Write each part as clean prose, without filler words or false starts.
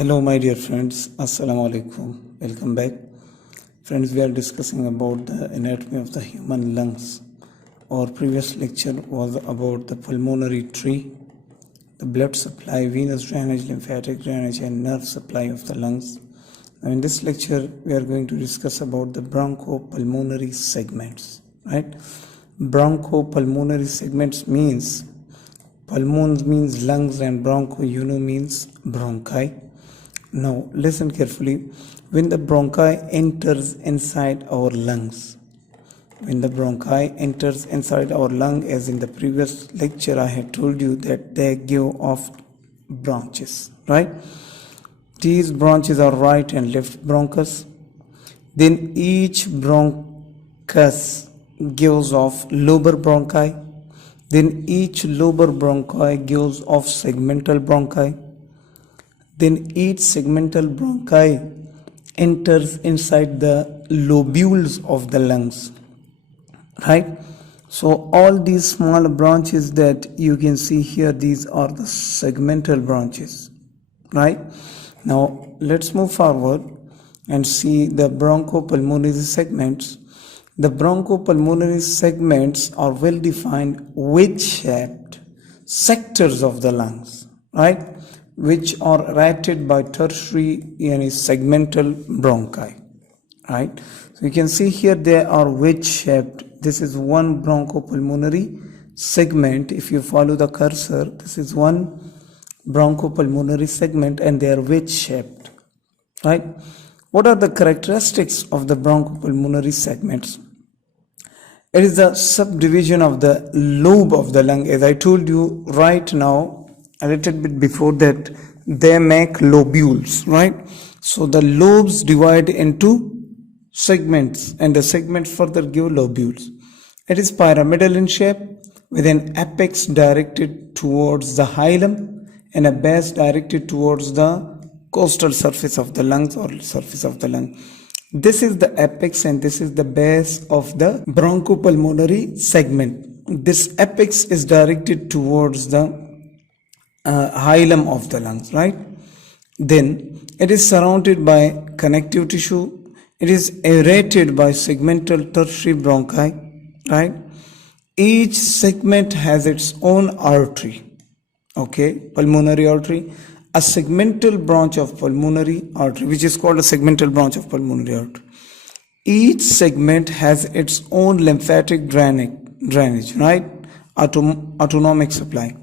Hello my dear friends, Assalamu alaikum. Welcome back. Friends, we are discussing about the anatomy of the human lungs. Our previous lecture was about the pulmonary tree, the blood supply, venous drainage, lymphatic drainage and nerve supply of the lungs. Now in this lecture we are going to discuss about the bronchopulmonary segments, right? Bronchopulmonary segments means pulmons means lungs and broncho means bronchi. Now listen carefully. When the bronchi enters inside our lungs, as in the previous lecture I had told you that they give off branches, right? These branches are right and left bronchus. Then each bronchus gives off lobar bronchi. Then each lobar bronchi gives off segmental bronchi. Then each segmental bronchi enters inside the lobules of the lungs, right? So all these small branches that you can see here, these are the segmental branches, right? Now let's move forward and see the bronchopulmonary segments. The bronchopulmonary segments are well defined wedge-shaped sectors of the lungs, right, which are rated by tertiary segmental bronchi, right? So you can see here they are wedge-shaped. This is one bronchopulmonary segment. If you follow the cursor, this is one bronchopulmonary segment and they are wedge-shaped, right? What are the characteristics of the bronchopulmonary segments? It is a subdivision of the lobe of the lung. As I told you right now, a little bit before that, they make lobules, right? So the lobes divide into segments and the segments further give lobules. It is pyramidal in shape with an apex directed towards the hilum and a base directed towards the costal surface of the lungs or surface of the lung. This is the apex and this is the base of the bronchopulmonary segment. This apex is directed towards the hilum of the lungs, right? Then it is surrounded by connective tissue. It is aerated by segmental tertiary bronchi, right? Each segment has its own artery, okay, pulmonary artery, a segmental branch of pulmonary artery, which is called a segmental branch of pulmonary artery. Each segment has its own lymphatic drainage, right? Autonomic supply.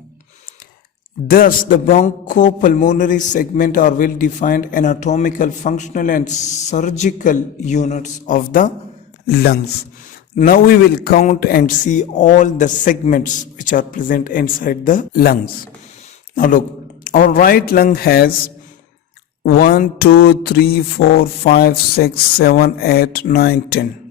Thus, the bronchopulmonary segment are well defined anatomical, functional and surgical units of the lungs. Now we will count and see all the segments which are present inside the lungs. Now look, our right lung has 1, 2, 3, 4, 5, 6, 7, 8, 9, 10.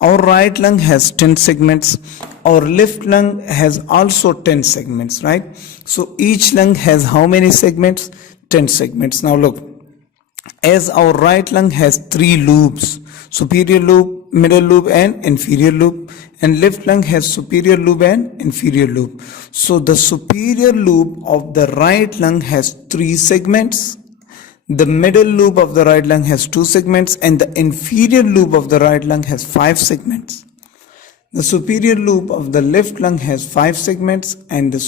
Our right lung has 10 segments. Our left lung has also 10 segments, right? So each lung has how many segments? 10 segments. Now look, as our right lung has 3 lobes, superior lobe, middle lobe and inferior lobe, and left lung has superior lobe and inferior lobe. So the superior lobe of the right lung has 3 segments. The middle lobe of the right lung has 2 segments and the inferior lobe of the right lung has 5 segments. The superior lobe of the left lung has 5 segments and the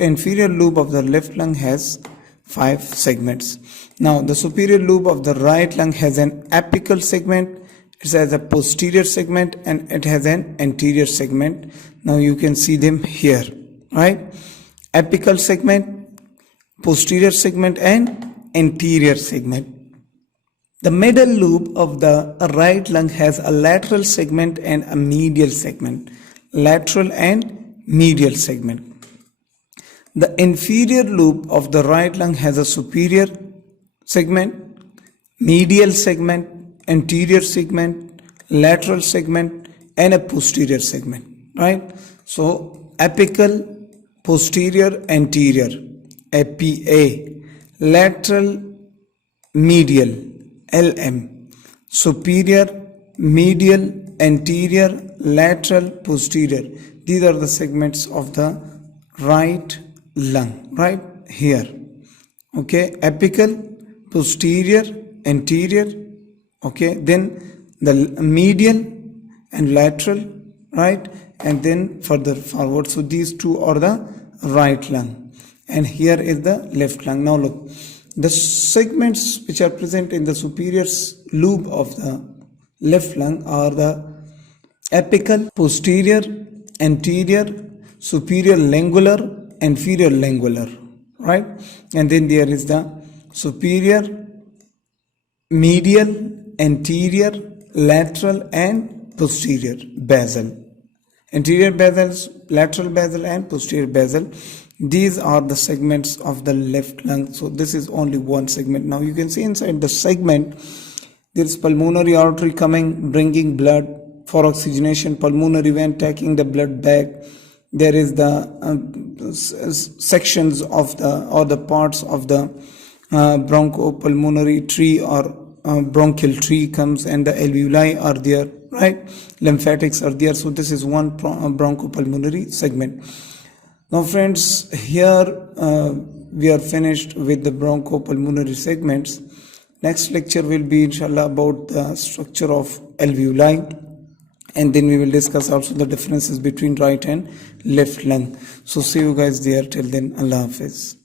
inferior lobe of the left lung has 5 segments. Now the superior lobe of the right lung has an apical segment, it has a posterior segment and it has an anterior segment. Now you can see them here, right? Apical segment, posterior segment and anterior segment. The middle lobe of the right lung has a lateral segment and a medial segment. Lateral and medial segment. The inferior lobe of the right lung has a superior segment, medial segment, anterior segment, lateral segment and a posterior segment, right? So apical, posterior, anterior, APA. Lateral, medial, LM, superior, medial, anterior, lateral, posterior. These are the segments of the right lung, right here. Okay, apical, posterior, anterior, okay, then the medial and lateral, right, and then further forward. So these two are the right lung, and here is the left lung. Now look, the segments which are present in the superior lobe of the left lung are the apical, posterior, anterior, superior lingular, inferior lingular, right, and then there is the superior, medial, anterior, lateral, and posterior basal. Anterior basal, lateral basal, and posterior basal. These are the segments of the left lung. So this is only one segment. Now you can see inside the segment there is pulmonary artery coming, bringing blood for oxygenation, pulmonary vein taking the blood back. There is the sections of the parts of the bronchopulmonary tree or bronchial tree comes, and the alveoli are there, right? Lymphatics are there. So this is one bronchopulmonary segment. Now friends, here we are finished with the bronchopulmonary segments. Next lecture will be inshallah about the structure of alveoli, and then we will discuss also the differences between right and left lung. So see you guys there. Till then, Allah Hafiz.